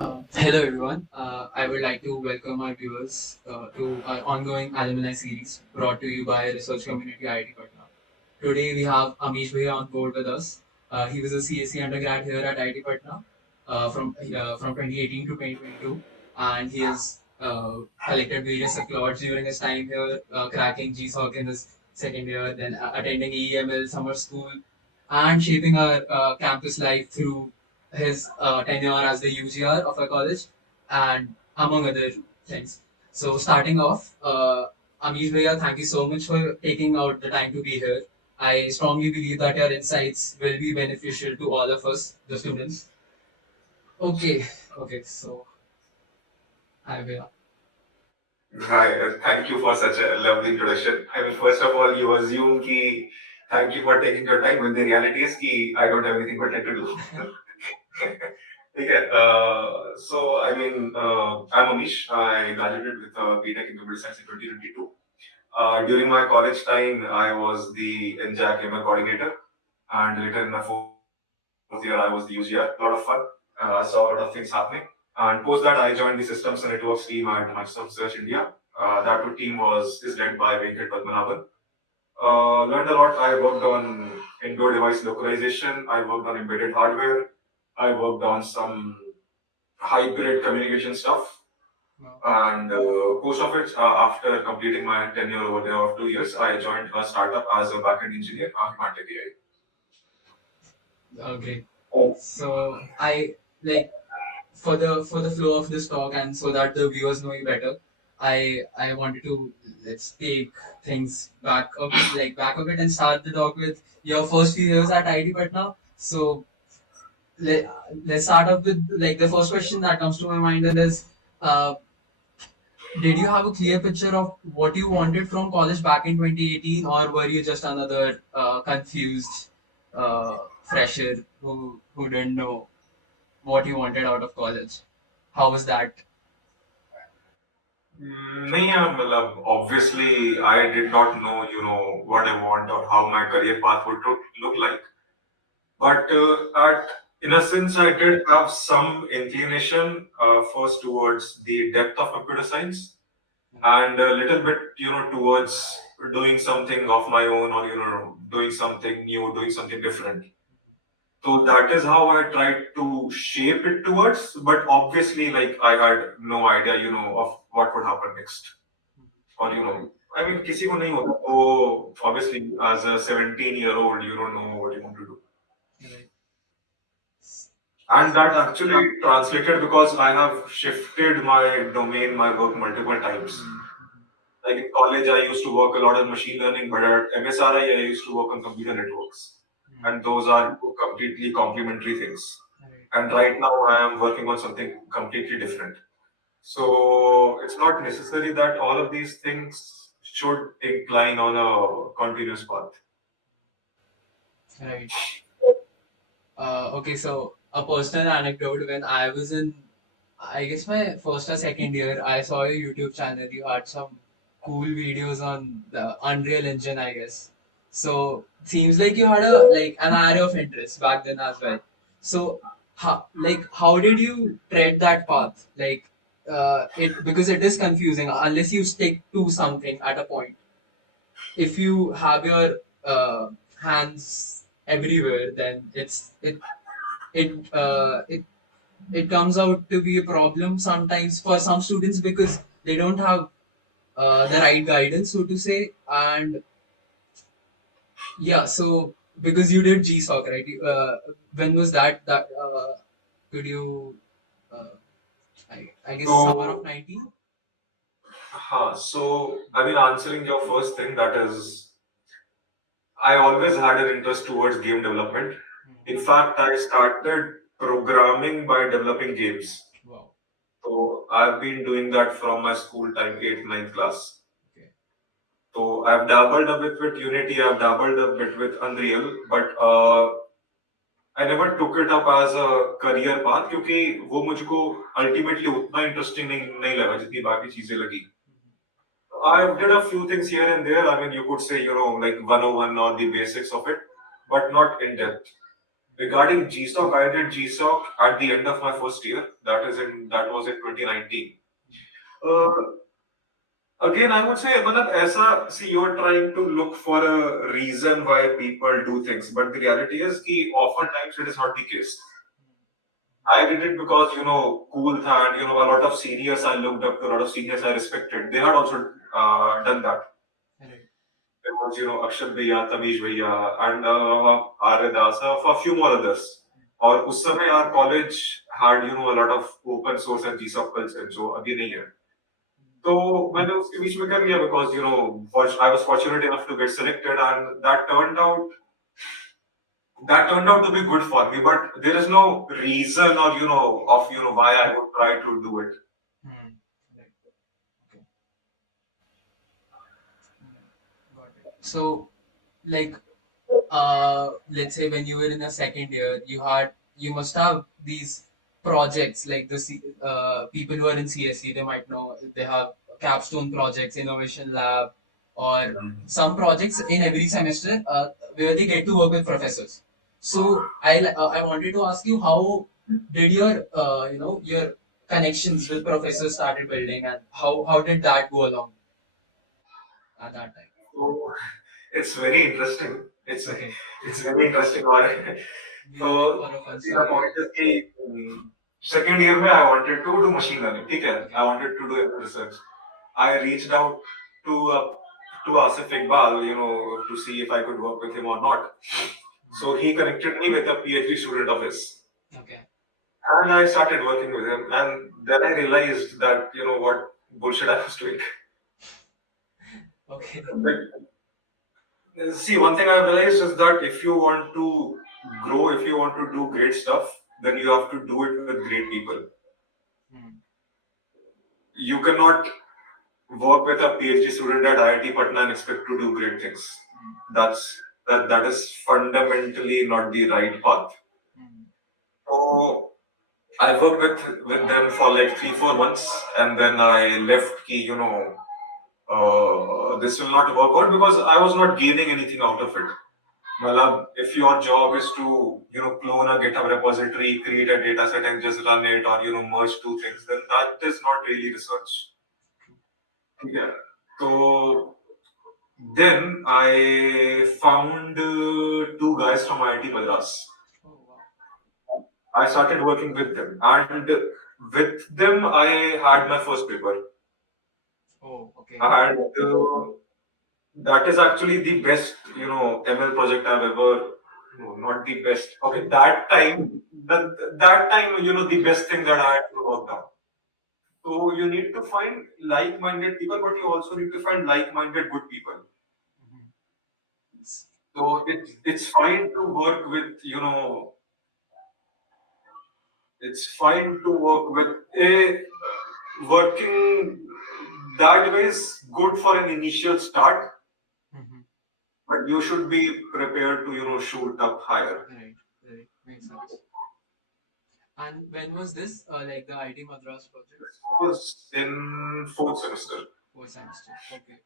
Hello everyone. I would like to welcome our viewers to our ongoing alumni series brought to you by Research Community IIT Patna. Today we have Amish Bhaiya on board with us. He was a CSE undergrad here at IIT Patna from 2018 to 2022, and he has collected various accolades during his time here, cracking GSoC in his second year, then attending EEML summer school, and shaping our campus life through his tenure as the UGR of our college, and among other things. So, starting off, Amish Bhaiya, thank you so much for taking out the time to be here. I strongly believe that your insights will be beneficial to all of us, the students. Okay, okay, so hi Bhaiya. Hi, thank you for such a lovely introduction. I mean, first of all, you assume ki thank you for taking your time, when the reality is ki I don't have anything better to do. Okay, I'm Amish. I graduated with BTech in Computer Science in 2022. During my college time, I was the NJAC ML coordinator, and later in my fourth year, I was the UGR. A lot of fun. I saw a lot of things happening. And post that, I joined the Systems and Networks team at Microsoft Research India. That team is led by Venkat Padmanabhan. Learned a lot. I worked on indoor device localization. I worked on embedded hardware. I worked on some hybrid communication stuff. And post of it, after completing my tenure over there of 2 years, I joined a startup as a backend engineer, Great. Humantic.AI. So I like for the flow of this talk and so that the viewers know you better, I wanted to let's take things back a bit and start the talk with your first few years at IIT Patna. So let, let's start off with like the first question that comes to my mind is uh, did you have a clear picture of what you wanted from college back in 2018, or were you just another confused fresher who didn't know what you wanted out of college? How was that? नहीं मतलब obviously I did not know what I want or how my career path would look like, but at in a sense I did have some inclination, first towards the depth of computer science and a little bit towards doing something of my own, or doing something new, doing something different. So that is how I tried to shape it towards, but obviously like I had no idea of what would happen next. Or I mean किसी को नहीं होता, तो obviously as a 17-year-old you don't know what you want to do. Right. And that actually translated because I have shifted my domain, my work multiple times. Like in college, I used to work a lot on machine learning, but at MSRI, I used to work on computer networks. And those are completely complementary things. Right. And right now, I am working on something completely different. So it's not necessary that all of these things should incline on a continuous path. Right. Okay, so a personal anecdote when I was in, I guess my first or second year, I saw your YouTube channel. You had some cool videos on the Unreal Engine, I guess. So seems like you had a like an area of interest back then as well. So how did you tread that path? Like it because it is confusing unless you stick to something at a point. If you have your hands everywhere, then it it comes out to be a problem sometimes for some students because they don't have the right guidance, so to say. And yeah, so because you did GSoC, right? When was that? That could you? Uh, I guess summer of So, 19. I mean, answering your first thing, that is, I always had an interest towards game development. In fact, I started programming by developing games. Wow. So I've been doing that from my school time, 8th, 9th class. Okay. So I've dabbled a bit with Unity, I've dabbled a bit with Unreal, but I never took it up as a career path क्योंकि वो मुझको ultimately उतना interesting नहीं लगा जितनी बाकी चीजें लगी. I did a few things here and there. I mean, you could say, like 101 or the basics of it, but not in depth. Regarding GSoC, I did GSoC at the end of my first year. That was in 2019. Uh, Again, I would say, matlab, aisa, see, you're trying to look for a reason why people do things, but the reality is that oftentimes it is not the case. I did it because, cool tha, and, a lot of seniors I looked up to, a lot of seniors I respected, they had also done that. Right. There was, Akshat Bhaiya, Tamish Bhaiya, and Arya Das, a few more others. और उस समय our college had, a lot of open source and GSoC culture, जो अभी नहीं है. तो मैंने उसके बीच में कर लिया because I was fortunate enough to get selected and that turned out to be good for me, but there is no reason or of why I would try to do it. Hmm. Right. Okay. Got it. So, like, let's say when you were in a second year, you must have these projects like people who are in CSE, they might know they have capstone projects, innovation lab, or some projects in every semester where they get to work with professors. So I wanted to ask you, how did your connections with professors started building, and how did that go along at that time? So it's very interesting. It's Okay. it's very interesting. और We are in so for a fun मेरा story. point is कि second year में I wanted to do machine learning. ठीक है? Okay. I wanted to do research. I reached out to to Asif Iqbal, to see if I could work with him or not. So he connected me with a PhD student of his. Okay. And I started working with him. And then I realized that, what bullshit I was doing. Okay. See, one thing I've realized is that if you want to grow, if you want to do great stuff, then you have to do it with great people. Hmm. You cannot work with a PhD student at IIT Patna and expect to do great things. That is fundamentally not the right path. Hmm. So I worked with them for like 3-4 months, and then I left. This will not work out because I was not gaining anything out of it. Well, if your job is to clone a GitHub repository, create a data set and just run it, or merge two things, then that is not really research. Yeah. So then I found two guys from IIT Madras. Oh wow. I started working with them, and with them I had my first paper. Oh, okay. And that is actually the best, ML project I've ever. No, not the best. Okay, that time, the best thing that I had to work on. So you need to find like-minded people, but you also need to find like-minded good people. Mhm. It's- So it's fine to work with, it's fine to work with a working that way is good for an initial start, Mhm. but you should be prepared to, shoot up higher. Right. Right. Makes sense. And when was this? Like the IT Madras project? This was in fourth semester. Fourth semester. Okay.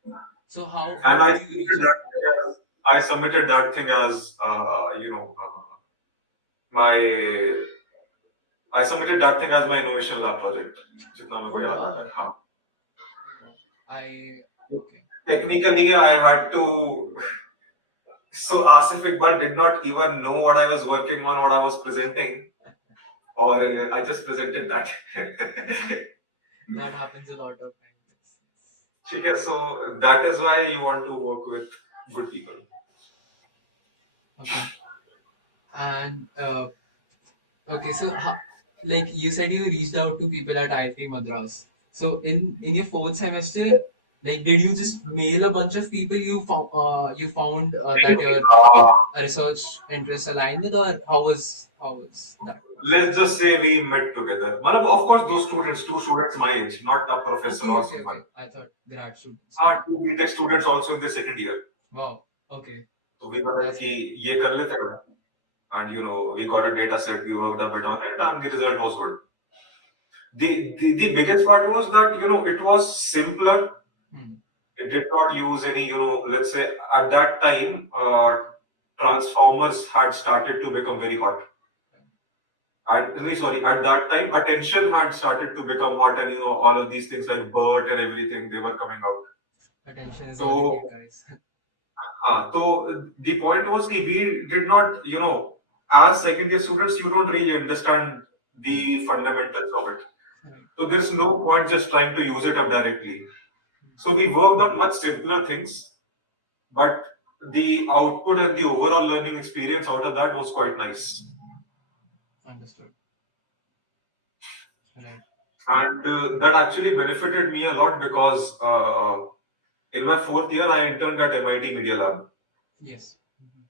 So how And did you reach out to them? I submitted that thing as my I submitted that thing as my innovation lab project. जितना मेरे को Oh याद आता wow. है. हाँ. Oh wow. I okay. Technically, I had to. So Asif Iqbal did not even know what I was working on, what I was presenting, or I just presented that. That happens a lot of times. Yes. Okay, so that is why you want to work with good people. Okay. And okay, so like you said, you reached out to people at IIT Madras. So in your fourth semester, like did you just mail a bunch of people you found that your Uh, research interests aligned with, or how was that process? let's just say we met together. Of course, Okay, those students, two students my age, not a professor okay, or okay, someone. okay. I thought grad students. Okay. Two BTech students also in the second year. Wow. Okay, So we were like, that's कि great. ये कर लेते हैं. And we got a data set, we worked a bit on it, and the result was good. The biggest part was that it was simpler. Hmm. It did not use any, let's say at that time. transformers had started to become very hot. Sorry, at that time, attention had started to become hot, and all of these things like Bert and everything, they were coming out. Attention is all you need, So, guys. the point was that we did not, as second year students, you don't really understand the fundamentals of it. Right. So there's no point just trying to use it up directly. Hmm. So we worked on much simpler things, but the output and the overall learning experience out of that was quite nice. Understood. Right. And that actually benefited me a lot because in my fourth year, I interned at MIT Media Lab. Yes. Mhm.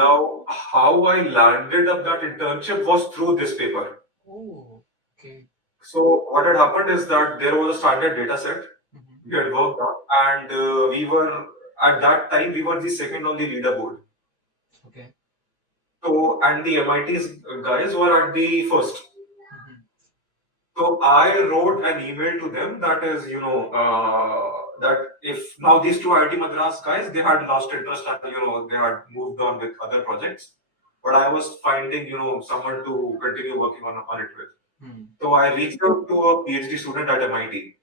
Now, how I landed up that internship was through this paper. Oh, okay. So, what had happened is that there was a standard data set Hmm. we had worked on, and we were at that time we were the second on the leaderboard. Okay. So, and the MIT's guys were at the first. Hmm. So I wrote an email to them that is, that if now these two IIT Madras guys, they had lost interest and, they had moved on with other projects. But I was finding, someone to continue working on it with. Hmm. So I reached out to a PhD student at MIT.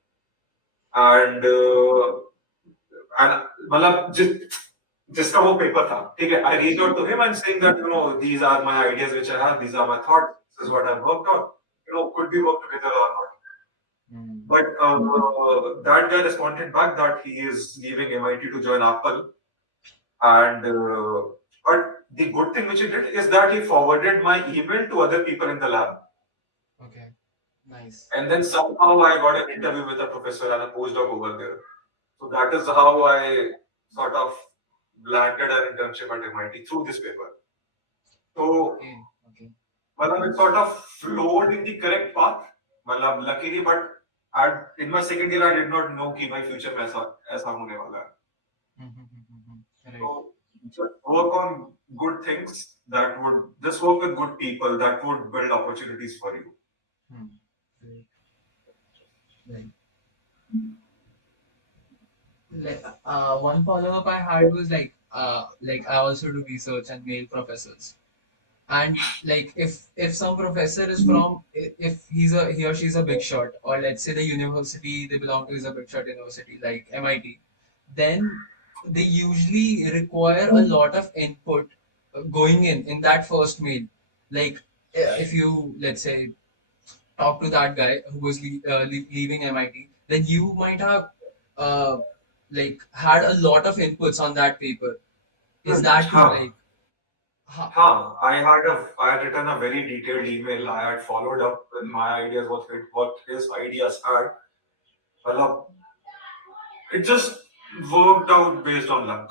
And, and मतलब जिसका वो paper था ठीक है I reached out to him and saying that these are my ideas which I have, these are my thoughts, this is what I've worked on, could we work together or not. Hmm. But that guy responded back that he is leaving MIT to join Apple. And but the good thing which he did is that he forwarded my email to other people in the lab. Okay. Nice. And then somehow I got an interview with a professor and a postdoc over there. So that is how I sort of landed an internship at MIT through this paper. So Okay. Okay. मतलब it sort of flowed in the correct path. मतलब luckily, but in my second year I did not know कि my future में ऐसा होने वाला है. Right. So just work on good things that would just work with good people that would build opportunities for you. Hmm. Right. Right. Like, one follow up I had was like I also do research and mail professors. And like if some professor is from if he or she's a big shot, or let's say the university they belong to is a big shot university like MIT, then they usually require a lot of input going in that first mail. Like if you let's say talk to that guy who was leaving MIT, then you might have uh, like had a lot of inputs on that paper. Is that true? Huh. Like, ha, Huh. I had written a very detailed email. I had followed up with my ideas, what his ideas had. Well, it just worked out based on luck.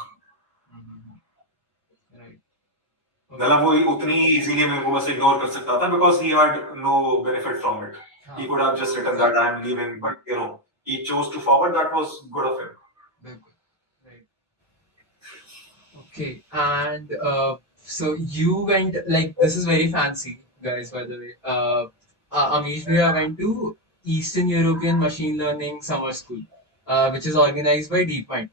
mhm, right? Okay. मतलब वो उतनी easily मेरे को बस ignore कर सकता था because he had no benefit from it. He Ha, could have just written that I am leaving, but he chose to forward. That was good of him. very good. Right. Okay. And so you went like this is very fancy, guys. By the way, Amish Bhaiya went to Eastern European Machine Learning Summer School, which is organized by Deepmind.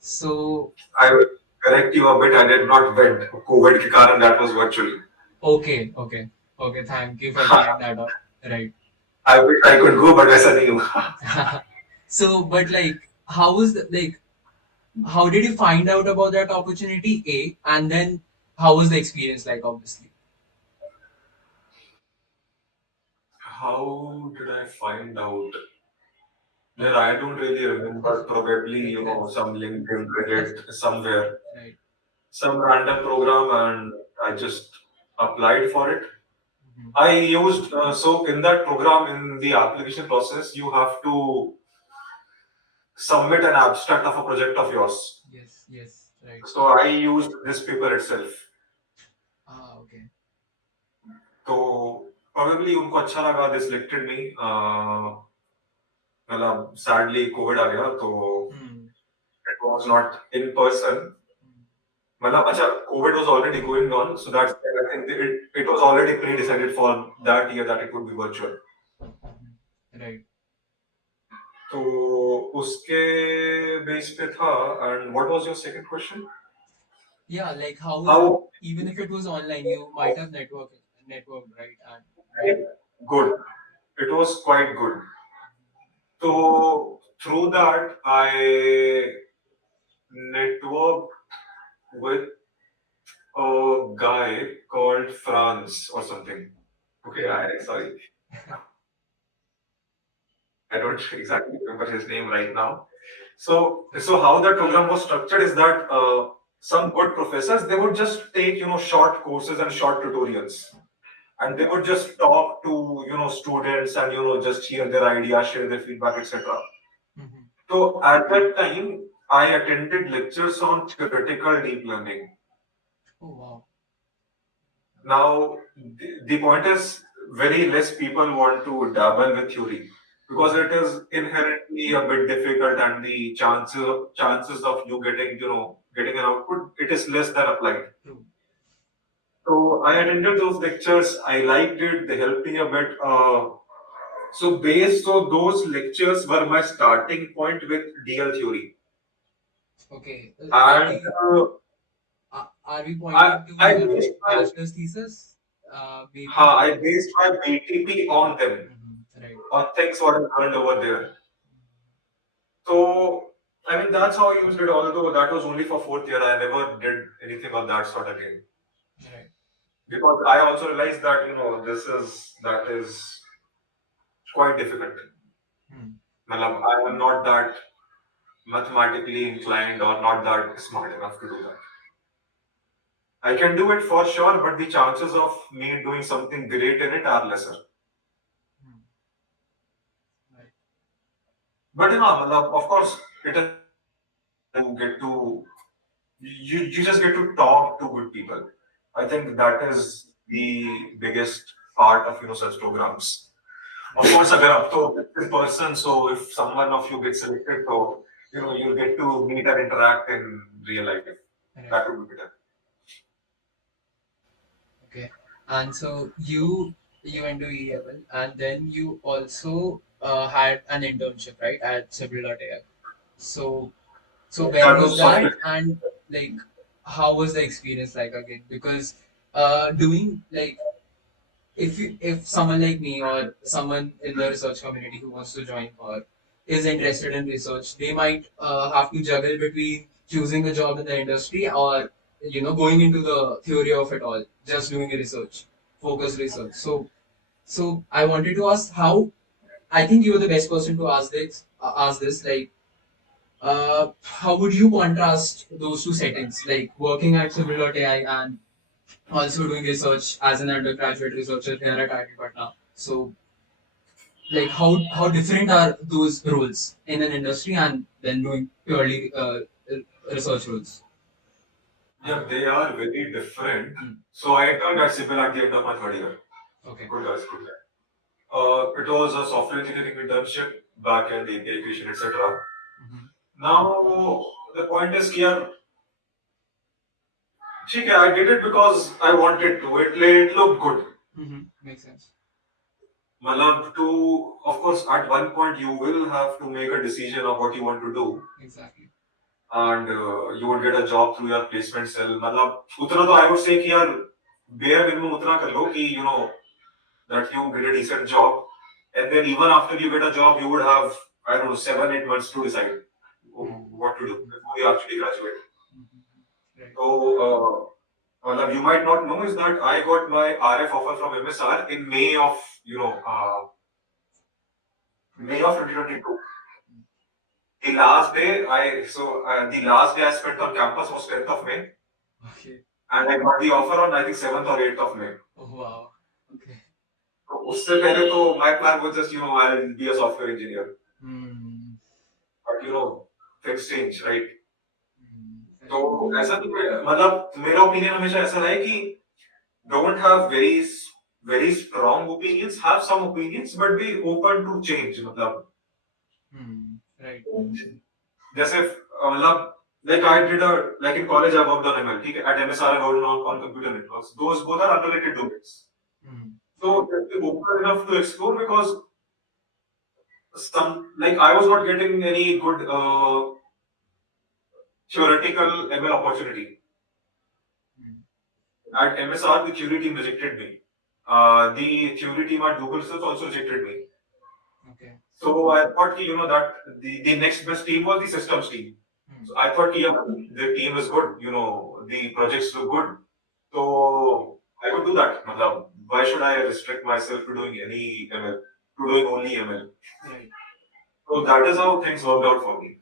So I will correct you a bit. I did not went COVID के कारण that was virtually. okay, okay, okay. Thank you for clearing that up. Right. I wish I could go, but ऐसा नहीं हुआ. So, but like, how was the like? How did you find out about that opportunity? A, and then how was the experience like? Obviously. How did I find out? Then I don't really remember. Probably, some LinkedIn, Reddit, somewhere, Right. some random program, and I just applied for it. Mhm. I used so in that program in the application process, you have to submit an abstract of a project of yours. Yes, yes, right. So I used this paper itself. Ah, okay. तो probably उनको अच्छा लगा. They selected me. मतलब sadly COVID आ गया तो Hmm. it was not in person. Hmm. मतलब अच्छा COVID was already going on, so that's I think it was already pre-decided for that year that it would be virtual. Mhm. Right. तो उसके base पे था. And what was your second question? Yeah, like how was How it? Even if it was online, you might have networked, right? And Right? Good. It was quite good. So through that, I networked with a guy called Franz or something. Okay, sorry, I don't exactly remember his name right now. So how that program was structured is that some good professors they would just take short courses and short tutorials, and they would just talk to students and just hear their ideas, share their feedback, etc. Mhm. So at that time, I attended lectures on theoretical deep learning. Oh wow. Now, the point is very less people want to dabble with theory because it is inherently a bit difficult and the chances of you getting an output it is less than applied. True. So I attended those lectures. I liked it. They helped me a bit. So based on those lectures were my starting point with DL theory. Okay. And Are we I pointing to I your based my bachelor's thesis? Maybe. I based my BTP on them, Right. on things what I learned over there. So I mean that's how I used it. Although that was only for fourth year, I never did anything of that sort again Right. because I also realized that that is quite difficult. Hmm. Matlab, I am not that mathematically inclined or not that smart enough to do that. I can do it for sure, but the chances of me doing something great in it are lesser. Hmm. Right. But matlab, of course, it is you get to you just get to talk to good people. I think that is the biggest part of such programs. Of Right. course, agar up to in person, so if someone of you gets selected, so you'll get to meet and interact in real life. Right. That would be better. Okay. And so you went to E level, and then you also had an internship, right, at Civil.ai. So when That was was software. that, and like how was the experience like again? Because doing like if someone like me or someone in the research community who wants to join or is interested in research, they might have to juggle between choosing a job in the industry or going into the theory of it all, just doing research, focus research. So I wanted to ask how. I think you are the best person to ask this. Like, how would you contrast those two settings, like working at Civil.ai and also doing research as an undergraduate researcher here at IIT Patna. So, like, how different are those roles in an industry and then doing purely research roles? Yeah, they are very different. Hmm. So I turned at Civil at the end of my third year. Okay. Good guys, good guys. It was a software engineering internship, back end API creation, etc. Mm-hmm. Now the point is here, okay, I did it because I wanted to. It looked good. Mm-hmm. Makes sense. Malab to, of course, at one point you will have to make a decision of what you want to do, Exactly. and you would get a job through your placement cell. मतलब उतना तो I would say कि यार bare minimum उतना कर लो कि that you get a decent job, and then even after you get a job, you would have I don't know 7 8 months to decide what to do before you actually graduate. Mm-hmm. Right. So मतलब you might not know is that I got my RF offer from MSR in May of May of 2022. The last day I spent on campus was 10th of May, Okay. and I got the offer on I think 7th or 8th of May. Oh wow. Okay. तो उससे पहले तो my plan was just I'll be a software engineer, Hmm. but things change, right? Hmm. तो Right. ऐसा तो मतलब मेरा opinion हमेशा ऐसा रहा है कि don't have very strong opinions, have some opinions, but be open to change. मतलब Hmm. Right. जैसे मतलब like I did like in college I worked on ML, ठीक है? At MSR I worked on computer networks. Those both are unrelated domains. Hmm. So Right. open enough to explore because some like I was not getting any good theoretical ML opportunity. Hmm. At MSR, the theory team rejected me. The theory team at Google Search also rejected me. Okay. So I thought, that the next best team was the systems team. So I thought, yeah, the team is good, the projects look good. So I could do that. Why should I restrict myself to doing any ML, to doing only ML? Right. So that is how things worked out for me.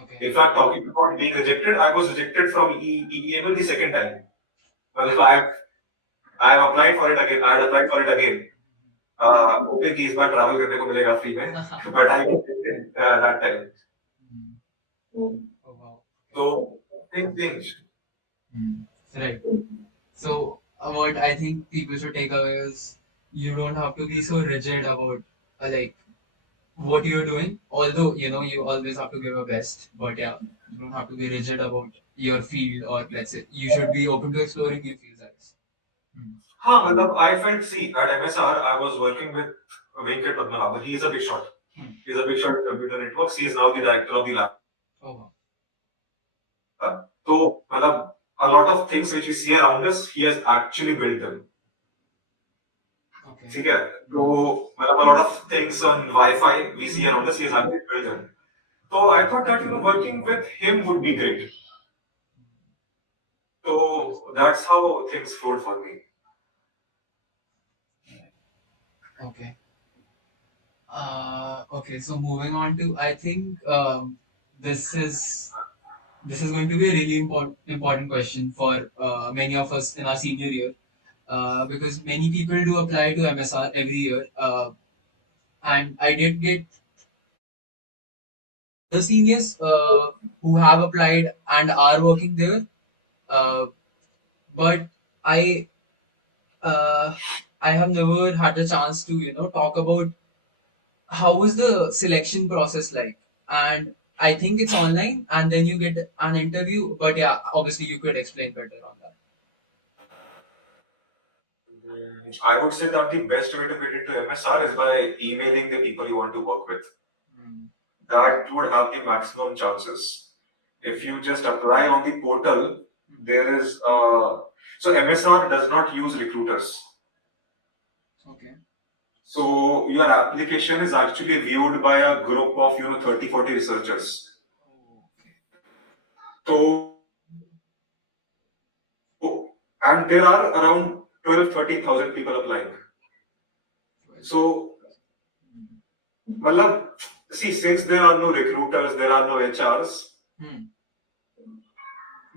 Okay. In fact, talking about being rejected, I was rejected from EML the second time. Well, I have applied for it again. I had applied for it again. Okay, कि इस बार travel करने को मिलेगा free में, but I rejected that time. Hmm. Oh wow. So things change. Hmm. Right. So, what I think people should take away is you don't have to be so rigid about like what you're doing. Although you always have to give your best, but yeah, you don't have to be rigid about your field, or let's say you should be open to exploring new fields. I guess. Hmm. हाँ I felt, see, at MSR I was working with Venkat Padmanabhan. He is a big shot. He is a big shot in computer networks. He is now the director of the lab. Oh wow. So a lot of things which we see around us, he has actually built them. Okay. ठीक है तो a lot of things on Wi-Fi we see around us, he has actually built them. So I thought that working with him would be great. So that's how things flowed for me. Okay. Okay. So moving on to, I think this is this is going to be a really important question for many of us in our senior year, because many people do apply to MSR every year, and I did get other seniors who have applied and are working there, uh, but I uh, I have never had the chance to talk about how is the selection process like. And I think it's online and then you get an interview, but yeah, obviously you could explain better on that. I would say that the best way to get into MSR is by emailing the people you want to work with. Hmm. That would have the maximum chances. If you just apply on the portal, there is so MSR does not use recruiters. Okay. So your application is actually viewed by a group of 30-40 researchers. Oh, okay. So and there are around 12-13,000 people applying. So see, since there are no recruiters, there are no HRs.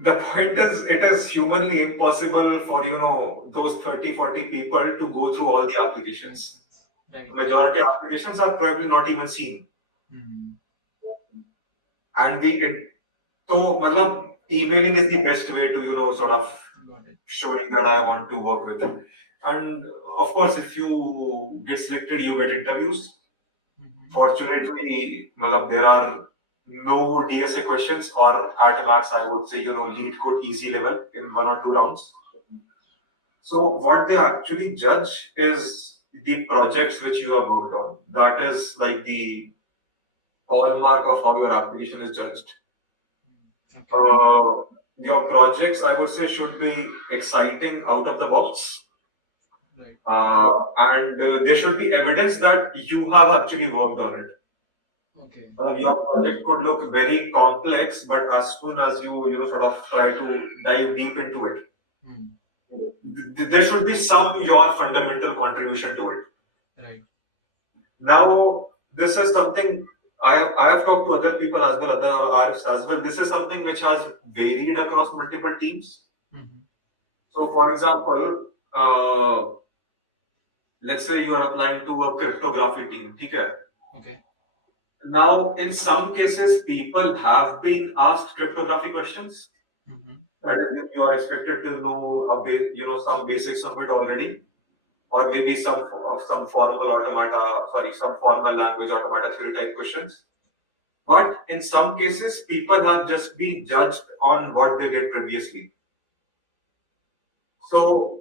The point is, it is humanly impossible for those 30-40 people to go through all the applications. Right. Majority of applications are probably not even seen. And so emailing is the best way to sort of showing that I want to work with them. And of course, if you get selected, you get interviews. Fortunately, there are no DSA questions, or at max, I would say, lead code easy level in 1 or 2 rounds. So what they actually judge is the projects which you have worked on. That is like the hallmark of how your application is judged. Your projects, I would say, should be exciting out of the box. Right. And there should be evidence that you have actually worked on it. Okay. Your project could look very complex, but as soon as you sort of try to dive deep into it, there should be some your fundamental contribution to it. Right. Now, this is something I have talked to other people as well, other artists as well. This is something which has varied across multiple teams. So, for example, let's say you are applying to a cryptography team, okay? Okay. Now, in some cases, people have been asked cryptography questions. That is, if you are expected to know some basics of it already, or maybe some formal automata, some formal language automata theory type questions. But in some cases, people have just been judged on what they did previously. So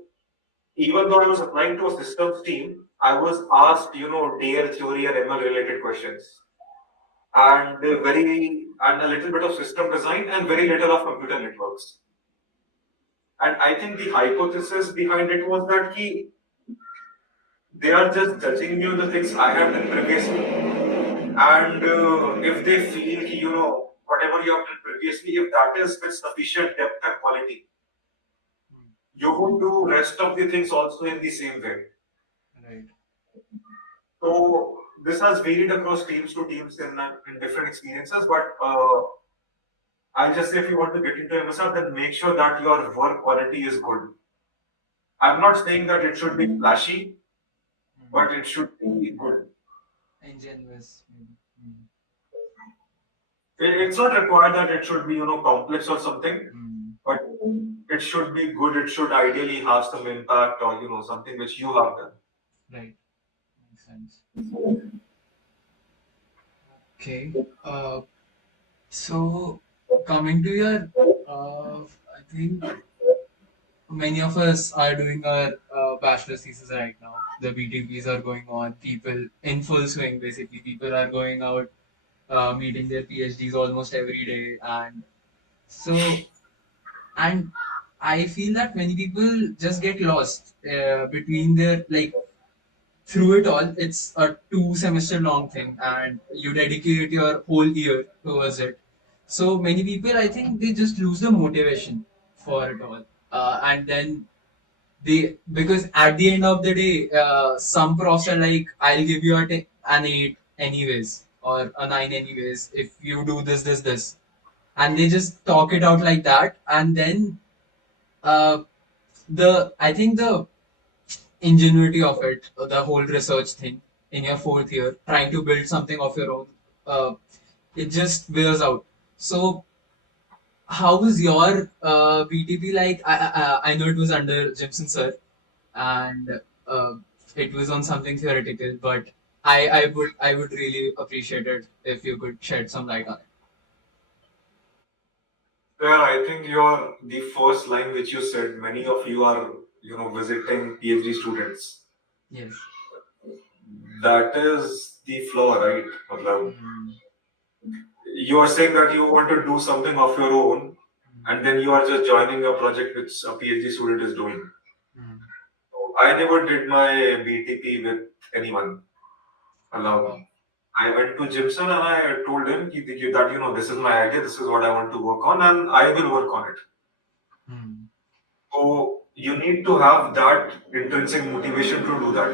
even though I was applying to a systems team, I was asked, DL theory and ML related questions, and a little bit of system design and very little of computer networks. And I think the hypothesis behind it was that they are just judging you the things I have done previously. And if they feel, whatever you have done previously, if that is with sufficient depth and quality, Hmm. you would do rest of the things also in the same way. Right. So this has varied across teams to teams in different experiences, but I'll just say if you want to get into MSR, then make sure that your work quality is good. I'm not saying that it should be flashy, Hmm. but it should be good. Ingenuous, maybe. Hmm. It's not required that it should be, complex or something, Hmm. but it should be good. It should ideally have some impact or, something which you have done. Right. Makes sense. Okay. So coming to your, I think many of us are doing our bachelor's thesis right now. The BTPs are going on. People in full swing, basically. People are going out, meeting their PhDs almost every day, so and I feel that many people just get lost between their like through it all. It's a 2 semester long thing, and you dedicate your whole year towards it. So many people, I think, they just lose the motivation for it all, and then they because at the end of the day, some profs are like, I'll give you an 8 anyways or a 9 anyways if you do this, and they just talk it out like that, and then uh, the I think the ingenuity of it, the whole research thing in your fourth year, trying to build something of your own, uh, it just wears out. So, how was your BTP like? I know it was under Jimson sir, and uh, it was on something theoretical, but I would really appreciate it if you could shed some light on it. There, I think the first line which you said, many of you are, visiting PhD students. Yes. That is the flaw, right? Matlab, Hmm. you are saying that you want to do something of your own, and then you are just joining a project which a PhD student is doing. Hmm. So I never did my BTP with anyone. Oh Matlab, wow. I went to Jimson and I told him that, this is my idea, this is what I want to work on, and I will work on it. Hmm. So you need to have that intrinsic motivation to do that.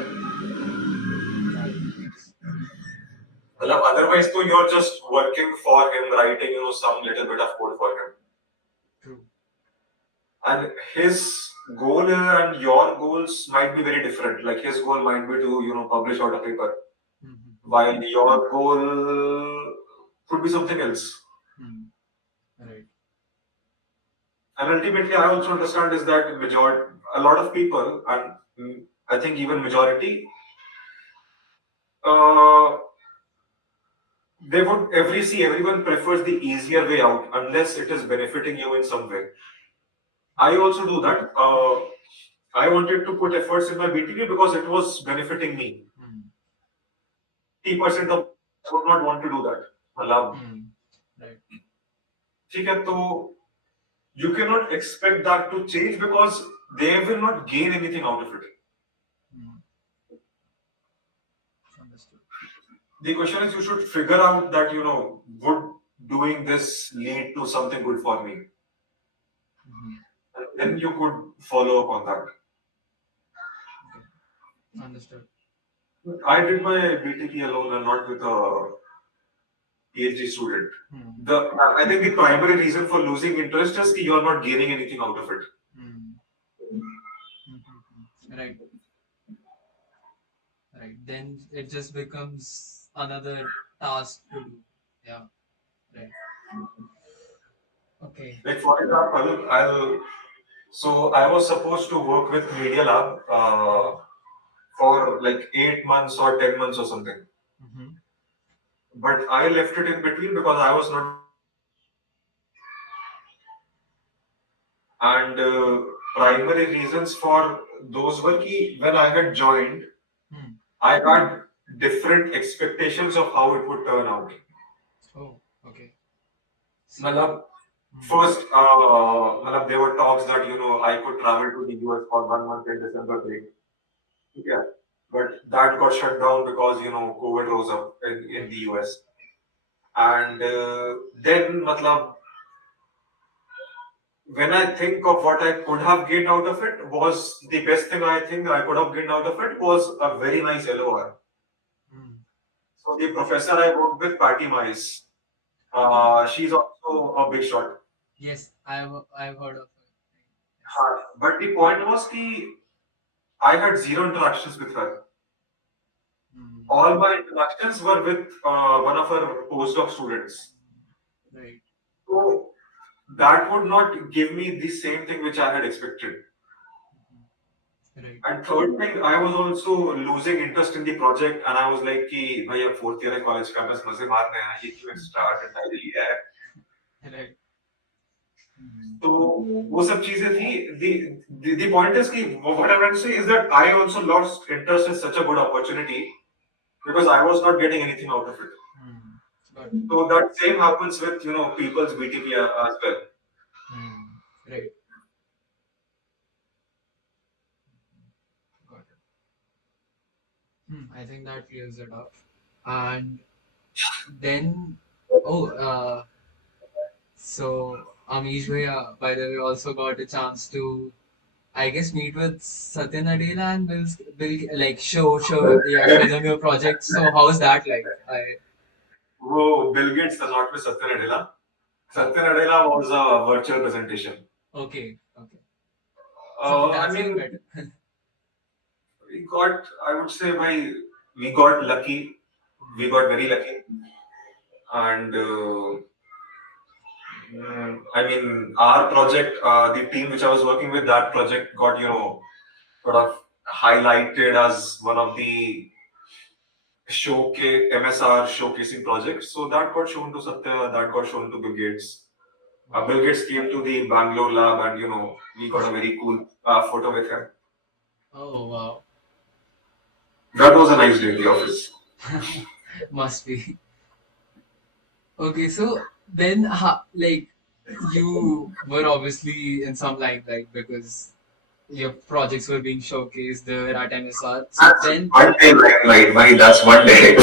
Right. Yes. Matlab, otherwise, so you're just working for him, writing, some little bit of code for him. True. And his goal and your goals might be very different. Like his goal might be to, publish out a paper, Hmm. while your goal could be something else. Hmm. Right. And ultimately, I also understand is that a lot of people, and I think even majority, uh, they would everyone prefers the easier way out unless it is benefiting you in some way. I also do that. I wanted to put efforts in my BTP because it was benefiting me. Hmm. 80% of would not want to do that. मतलब, Hmm. Right. ठीक है तो you cannot expect that to change because they will not gain anything out of it. Hmm. Understood. The question is you should figure out that would doing this lead to something good for me, Hmm. and then you could follow up on that. Okay. Understood. I did my BTP alone and not with a PhD student. Hmm. I think the primary reason for losing interest is that you're not gaining anything out of it. Hmm. Hmm. Right. Right. Then it just becomes another task to do. Yeah. Right. Okay. Like for example, I was supposed to work with Media Lab for like 8 months or 10 months or something, Mm-hmm. but I left it in between because I was not and primary reasons for those were key. When I had joined, Hmm. I had different expectations of how it would turn out. Oh, okay. So, Matlab, Hmm. First, there were talks that I could travel to the US for 1 month in December break. Yeah, but that got shut down because COVID rose up in Right. the US. And then, when I think of what I could have gained out of it, was the best thing I think I could have gained out of it was a very nice LOR. Hmm. So the professor I worked with, Patty Mice, she's also a big shot. Yes, I've heard of it. Yes. But the point was that I had zero interactions with her. Hmm. All my interactions were with one of her postdoc students. Right. So that would not give me the same thing which I had expected. Mhm. Right. And third thing, I was also losing interest in the project, and I was like, कि भाई अब fourth year है college का बस मजे मारने हैं ये क्यों extra attend लिया है Right. Hmm. तो वो सब चीजें थी the point is कि what I'm trying to say is that I also lost interest in such a good opportunity because I was not getting anything out of it. Hmm. Got it. So that same happens with people's BTP as well. Hmm. Right. Got it. I think that clears it up. And then, oh, so Amish Bhaiya, by the way, also got a chance to, I guess, meet with Satya Nadella and Bill, like, show them your project. So how's that like? वो Bill Gates था not with Satya Nadella. Oh, Satya Nadella was a virtual presentation. okay, okay. So then I that's even mean, better. I would say, we got lucky. We Hmm. got very lucky. And I mean, our project, the team which I was working with, that project got, sort of highlighted as one of the MSR showcasing projects. So that got shown to Satya, that got shown to Bill Gates. Wow. Bill Gates came to the Bangalore lab and, we got a very cool photo with him. Oh, wow. That was a nice day in the office. Must be. Okay, so then, like, you were obviously in some limelight because your projects were being showcased there at MSR. So That's then, one day, right? Why that's one day.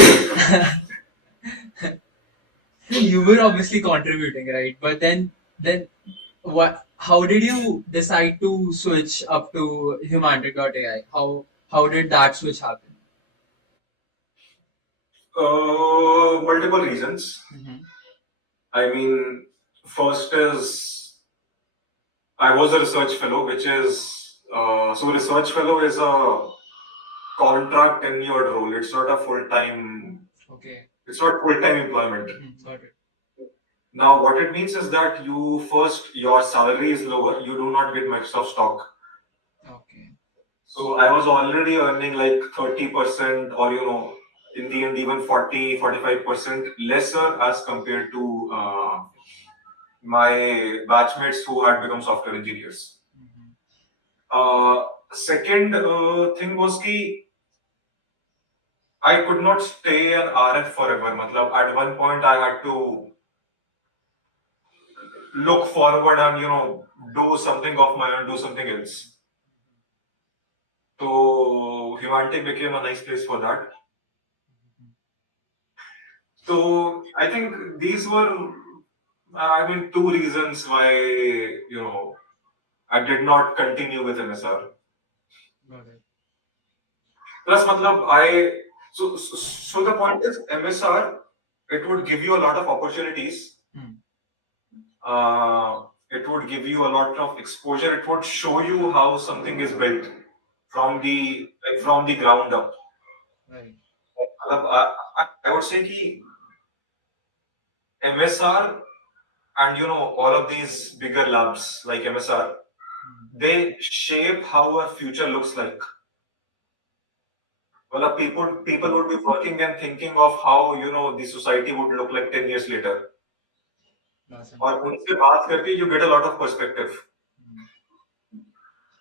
so you were obviously contributing, right? But then what? How did you decide to switch up to Humantic.AI? How did that switch happen? Multiple reasons. Mm-hmm. I mean, first is I was a research fellow, which is so research fellow is a contract tenured role. It's not a full time. Okay. It's not full time employment. Got it. Now, what it means is that your salary is lower. You do not get much of stock. Okay. So I was already earning like 30% or in the end even 40-45% lesser as compared to my batchmates who had become software engineers. Mm-hmm. Second thing was कि I could not stay an RF forever. मतलब at one point I had to look forward and do something of my own, do something else. So Humantic became a nice place for that. So I think these were, I mean, two reasons why I did not continue with MSR. Got it. Plus, so the point is MSR, it would give you a lot of opportunities. Hmm. It would give you a lot of exposure. It would show you how something is built from the ground up. Right. मतलब, I would say कि MSR and all of these bigger labs like MSR, Hmm. they shape how our future looks like. Well, people would be working and thinking of how the society would look like 10 years later. That's और interesting. उनसे बात करके you get a lot of perspective. Hmm.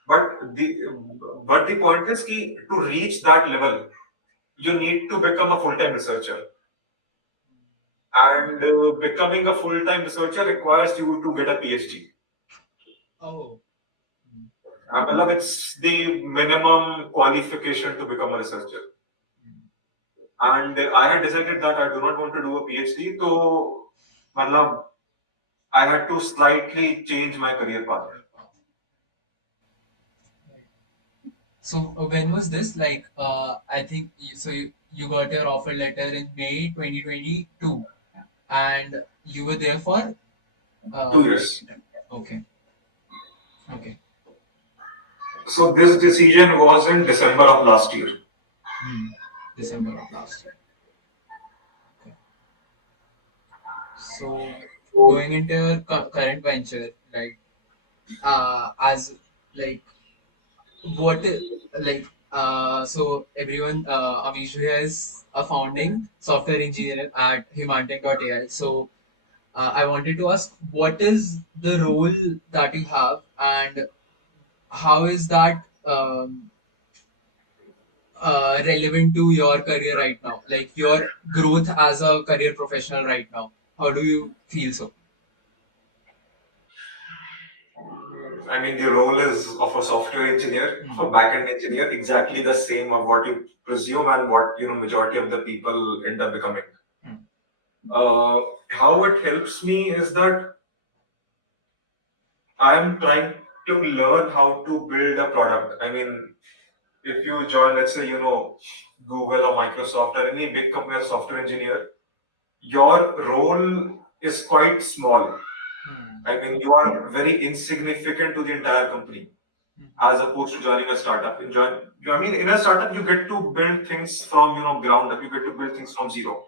But the point is कि to reach that level, you need to become a full-time researcher. And becoming a full-time researcher requires you to get a PhD. Oh. Matlab, it's the minimum qualification to become a researcher. And I had decided that I do not want to do a PhD, so matlab, I had to slightly change my career path. So when was this? Like, I think you got your offer letter in May 2022, and you were there for 2 years. okay, okay, So this decision was in December of last year. hmm. December of last year. Okay. So going into your current venture, like, as like what like so everyone Amish here is a founding software engineer at Humantic.AI. So I wanted to ask, what is the role that you have, and how is that relevant to your career right now? Like your growth as a career professional right now. How do you feel so? I mean, the role is of a software engineer, of a back-end engineer, exactly the same of what you presume and what majority of the people end up becoming. Hmm. Uh, how it helps me is that I'm trying to learn how to build a product. I mean, if you join, let's say, Google or Microsoft or any big company as a software engineer, your role is quite small. I mean, you are very insignificant to the entire company as opposed to joining a startup. I mean, in a startup, you get to build things from ground up. You get to build things from zero.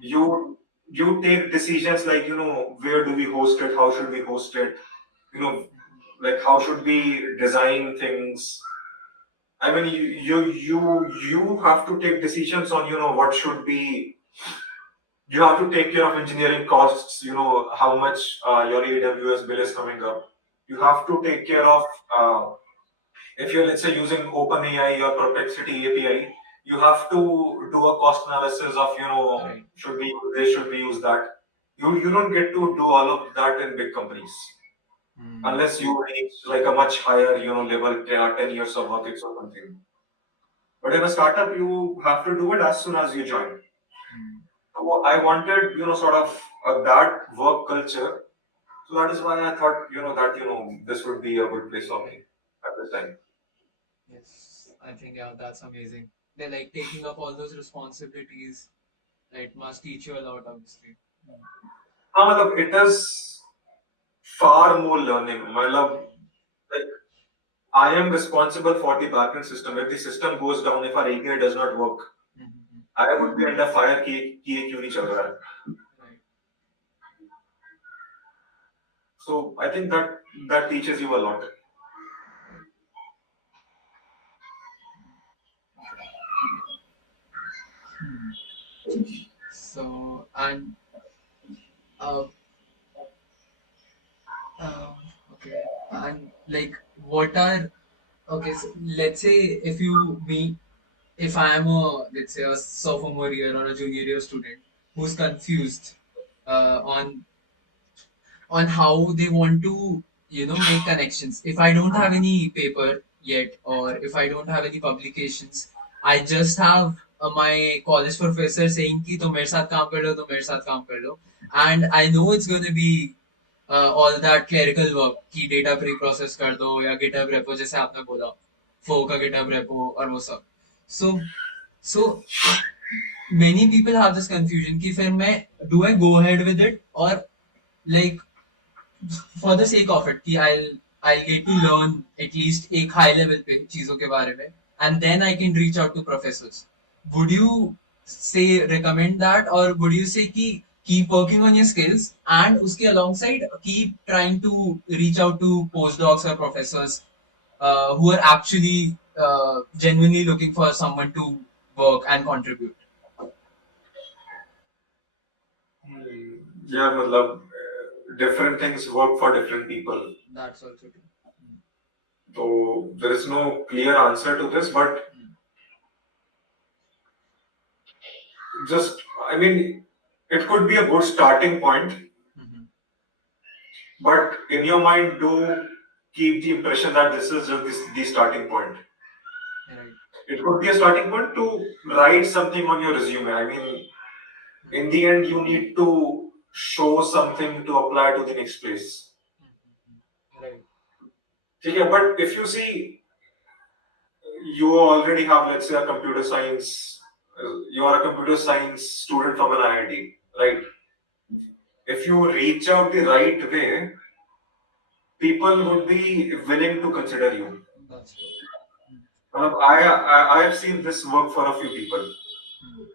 You you take decisions like where do we host it, how should we host it, you know, like how should we design things. I mean, you have to take decisions on what should be. You have to take care of engineering costs. How much your AWS bill is coming up. You have to take care of if you're, let's say, using OpenAI or Perplexity API, you have to do a cost analysis of, Right. should we use that. You don't get to do all of that in big companies unless you reach like a much higher, level, 10 years of work or something. But in a startup, you have to do it as soon as you join. So I wanted, sort of that work culture. So that is why I thought, that, this would be a good place for me at this time. Yes, I think yeah, that's amazing. They're like taking up all those responsibilities. It must teach you a lot, obviously. It is far more learning. Like, I am responsible for the backend system. If the system goes down, if our API does not work, I would be under fire ki kyun nahi chal raha hai. Right. So I think that teaches you a lot. So and uh, uh, okay, and like what are okay? So let's say if you meet, if I am a, let's say, a sophomore year or a junior year student who's confused on how they want to make connections. If I don't have any paper yet, or if I don't have any publications, I just have my college professor saying कि तुम मेरे साथ काम कर लो, तुम मेरे साथ काम कर लो, and I know it's going to be all that clerical work कि data pre-process कर दो या GitHub repo जैसे आपने बोला, Flaw का GitHub repo और वो सब. So many people have this confusion कि फिर मैं do I go ahead with it, or like for the sake of it कि I'll get to learn at least एक high level पे चीजों के बारे में, and then I can reach out to professors. Would you say recommend that, or would you say कि keep working on your skills and उसके alongside keep trying to reach out to postdocs or professors who are actually genuinely looking for someone to work and contribute? Yeah, different things work for different people. That's also true. So there is no clear answer to this, but just I mean, It could be a good starting point, Mm-hmm. but in your mind, do keep the impression that this is just the starting point. Right. It could be a starting point to write something on your resume. I mean, in Mm-hmm. the end, you need to show something to apply to the next place. Mm-hmm. Right. Yeah, but if you see, you already have, let's say, a computer science, you are a computer science student from an IIT, right? If you reach out the right way, people would be willing to consider you. That's true. Mm. I have seen this work for a few people. Mm.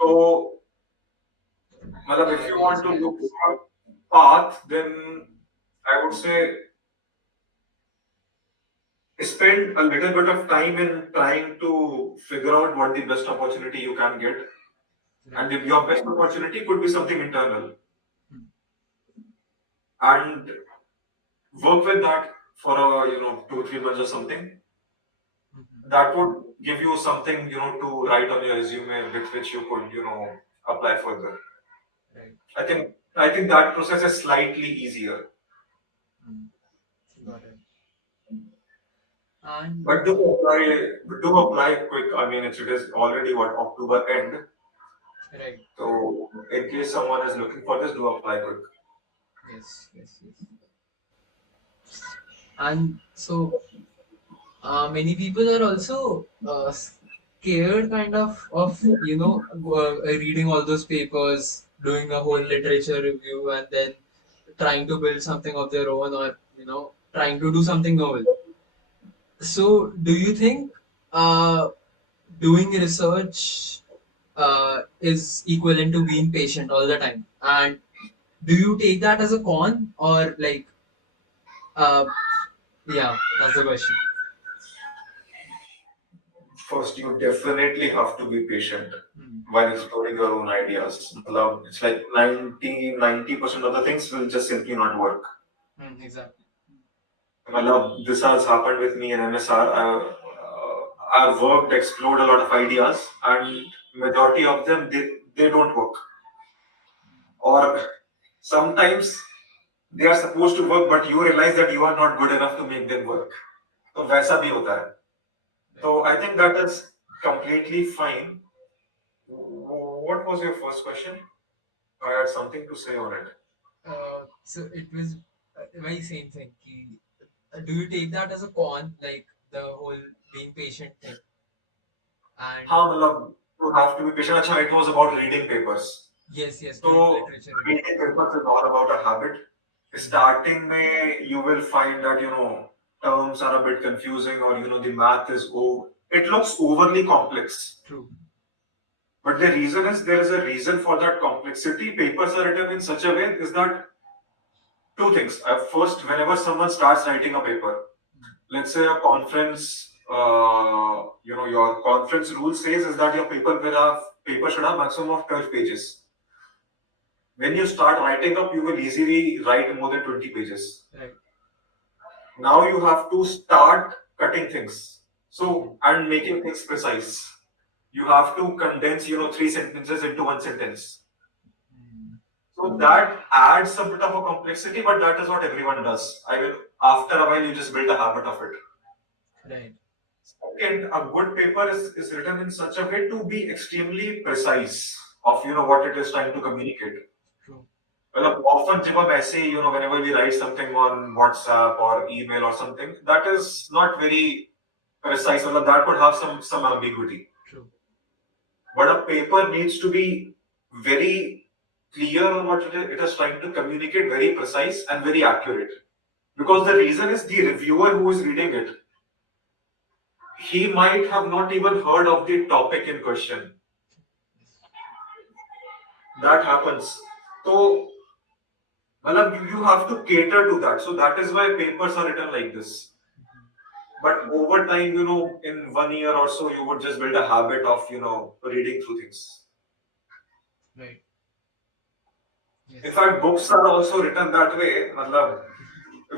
So, if Yeah, you the want to look experience. for a path, then I would say spend a little bit of time in trying to figure out what the best opportunity you can get. And Right. if your best opportunity could be something internal. Mm. And work with that for a 2 3 months or something. Mm-hmm. That would give you something to write on your resume with which you could apply further. Right. I think that process is slightly easier. Mm. Got it. And But do apply quick. I mean, it is already what October end. right. So in case someone is looking for this, do apply quick. Yes. Yes. Yes. And so many people are also scared kind of reading all those papers, doing a whole literature review, and then trying to build something of their own, or trying to do something novel. So do you think doing research is equivalent to being patient all the time? And do you take that as a con, or like yeah, that's the question. First, you definitely have to be patient Hmm. while exploring your own ideas. It's like 90% of the things will just simply not work. Hmm, exactly. This has happened with me in MSR. I've worked, explored a lot of ideas, and majority of them they don't work. Or sometimes they are supposed to work, but you realize that you are not good enough to make them work. तो वैसा भी होता है. Right. So I think that is completely fine. What was your first question? I had something to say on it. So it was very same thing. Do you take that as a con, like the whole being patient thing? And हाँ मतलब you have to be patient. अच्छा, it was about reading papers. yes, yes, So doing literature review. reading papers is all about a habit. Hmm. Starting में you will find that terms are a bit confusing or the math is it looks overly complex. True. But the reason is there is a reason for that complexity. Papers are written in such a way is that two things. First, whenever someone starts writing a paper, Hmm. let's say a conference, your conference rule says is that your paper should have maximum of 12 pages. When you start writing up, you will easily write more than 20 pages. Right. Now you have to start cutting things. Hmm. So, and making things precise. You have to condense, three sentences into one sentence. Hmm. So that adds a bit of a complexity, but that is what everyone does. I mean, after a while, you just build a habit of it. Right. Second, a good paper is written in such a way to be extremely precise of what it is trying to communicate. True. Well, often जब हम ऐसे whenever we write something on WhatsApp or email or something, that is not very precise. Well, that could have some ambiguity. True. But a paper needs to be very clear on what it is trying to communicate, very precise and very accurate. Because the reason is the reviewer who is reading it, he might have not even heard of the topic in question. That happens. So, you have to cater to that. So that is why papers are written like this. Hmm. But over time, in 1 year or so, you would just build a habit of, reading through things. Right. In Yes. fact, books are also written that way.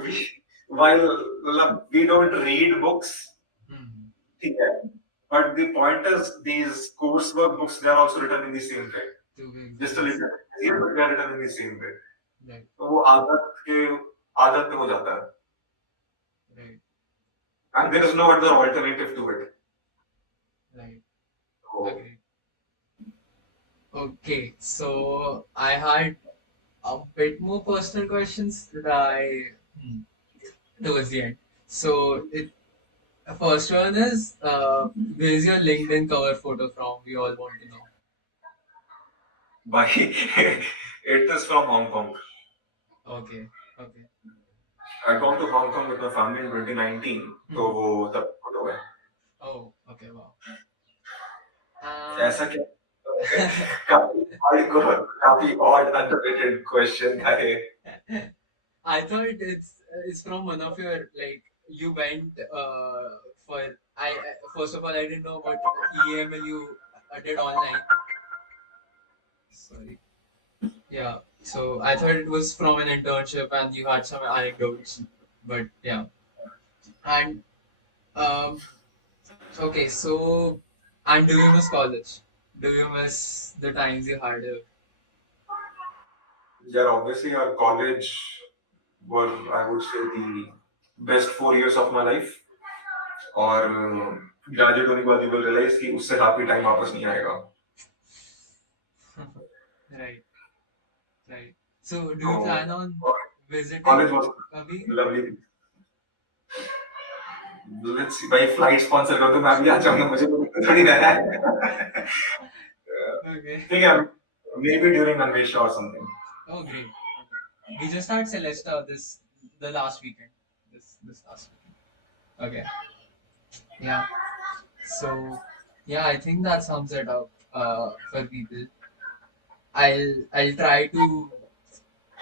We, while we don't read books, Hmm. ठीक है, but the point is these coursework books, they are also written in the same way. Too big Just a dreams. little easier, but we are written in the same way. Right, तो वो आदत में हो जाता है. right, And there is no other alternative to it. right. So, Agree. Okay, so I had a bit more personal questions that towards the end. So the first one is, where's your LinkedIn cover photo from? We all want to know. by it is from Hong Kong. Okay, okay. I come to Hong Kong with my family in 2019, तो Hmm. वो तब photo है. Oh, okay, wow. And ऐसा क्या? काफी काफी odd underrated question था ये. I thought it's from one of your, like, you went for I first of all I didn't know about EML you did online. Sorry. Yeah. So I thought it was from an internship and you had some anecdotes. But yeah. And um okay, so and do you miss college? Do you miss the times you had it? Yeah, obviously our college were, I would say, the best 4 years of my life. और graduate होने के बाद you will realise कि उससे happy time वापस नहीं आएगा. Right, right. So do तो you plan on college visiting was Abhi? Lovely. Let's see भाई, फ्लाइट स्पॉन्सर कर दो, मैं भी आ जाऊंगा, मुझे तो थोड़ी रहना है. Okay. ठीक है, मे बी ड्यूरिंग अन्वेषा और something. Oh, great. Okay. We just had Celesta the last weekend. This last weekend. Okay. Yeah. So yeah, I think that sums it up for people. I'll try to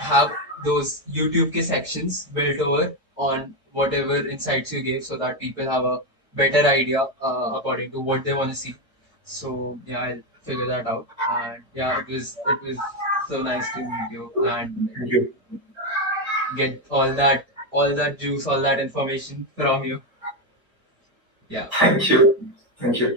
have those YouTube ke sections built over on whatever insights you gave so that people have a better idea according to what they want to see. So yeah, I'll figure that out. And yeah, it was so nice to meet you and thank you. get all that juice, all that information from you. Yeah. Thank you. Thank you.